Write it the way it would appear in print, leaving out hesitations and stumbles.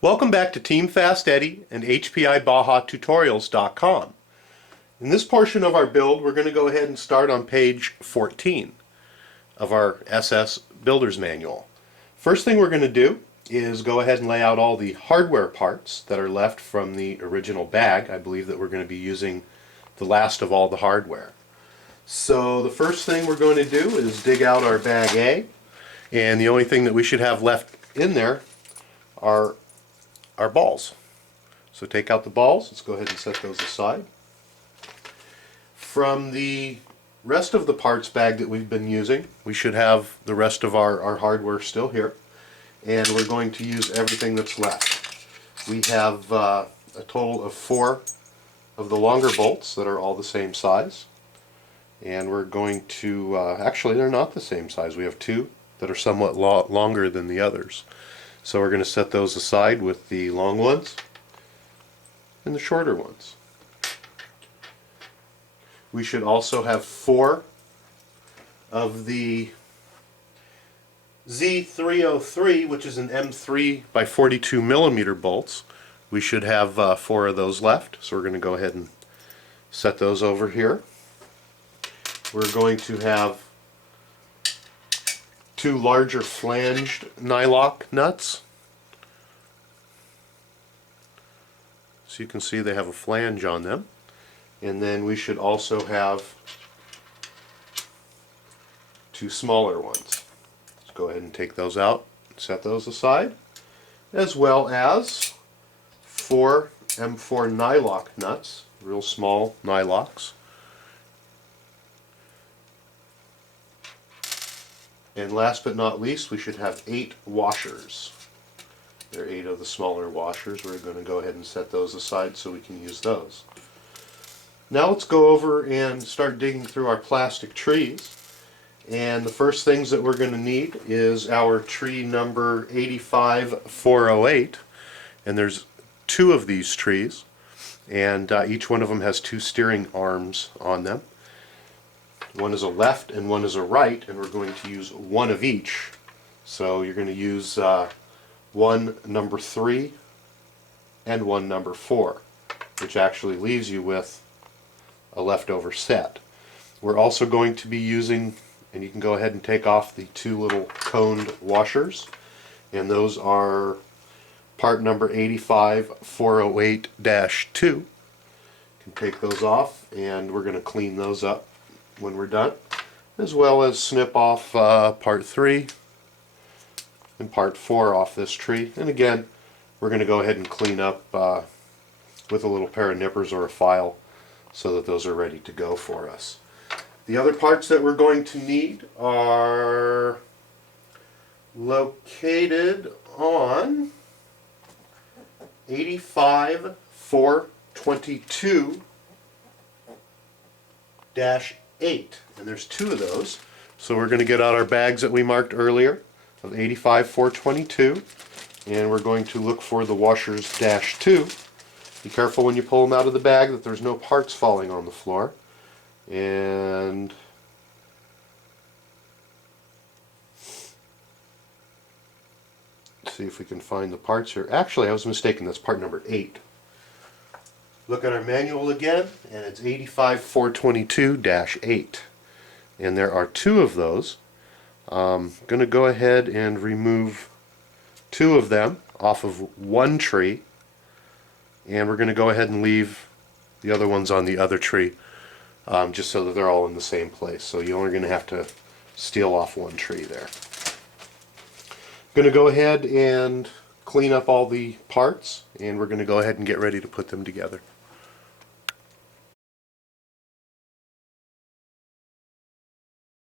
Welcome back to Team Fast Eddy and HPI Baja Tutorials.com. In this portion of our build, we're going to go ahead and start on page 14 of our SS Builder's Manual. First thing we're going to do is go ahead and lay out all the hardware parts that are left from the original bag. I believe that we're going to be using the last of all the hardware. So the first thing we're going to do is dig out our bag A, and the only thing that we should have left in there are our balls. So take out the balls. Let's go ahead and set those aside. From the rest of the parts bag that we've been using, we should have the rest of our hardware still here, and we're going to use everything that's left. We have a total of 4 of the longer bolts that are all the same size, and we're going to actually they're not the same size. We have 2 that are somewhat longer than the others. So we're going to set those aside with the long ones and the shorter ones. We should also have 4 of the Z303, which is an M3 by 42 millimeter bolts. We should have 4 of those left, so we're going to go ahead and set those over here. We're going to have 2 larger flanged nylock nuts. So you can see they have a flange on them. And then we should also have 2 smaller ones. Let's go ahead and take those out, set those aside, as well as 4 M4 nylock nuts, real small nylocks. And last but not least, we should have 8 washers. There are 8 of the smaller washers. We're going to go ahead and set those aside so we can use those. Now let's go over and start digging through our plastic trees. And the first things that we're going to need is our tree number 85408. And there's 2 of these trees, and each one of them has 2 steering arms on them. One is a left and one is a right, and we're going to use 1 of each. So you're going to use 1 number 3 and 1 number 4, which actually leaves you with a leftover set. We're also going to be using, and you can go ahead and take off the 2 little coned washers, and those are part number 85408-2. You can take those off, and we're going to clean those up when we're done, as well as snip off part 3 and part 4 off this tree. And again, we're going to go ahead and clean up with a little pair of nippers or a file so that those are ready to go for us. The other parts that we're going to need are located on 85422-8, and there's 2 of those. So we're going to get out our bags that we marked earlier of 85422, and we're going to look for the washers -2. Be careful when you pull them out of the bag that there's no parts falling on the floor. And let's see if we can find the parts here. Actually, I was mistaken. That's part number 8. Look at our manual again, and it's 85422-8. And there are 2 of those. I'm going to go ahead and remove 2 of them off of 1 tree, and we're going to go ahead and leave the other ones on the other tree, just so that they're all in the same place. So you're only going to have to steal off 1 tree there. I'm going to go ahead and clean up all the parts, and we're going to go ahead and get ready to put them together.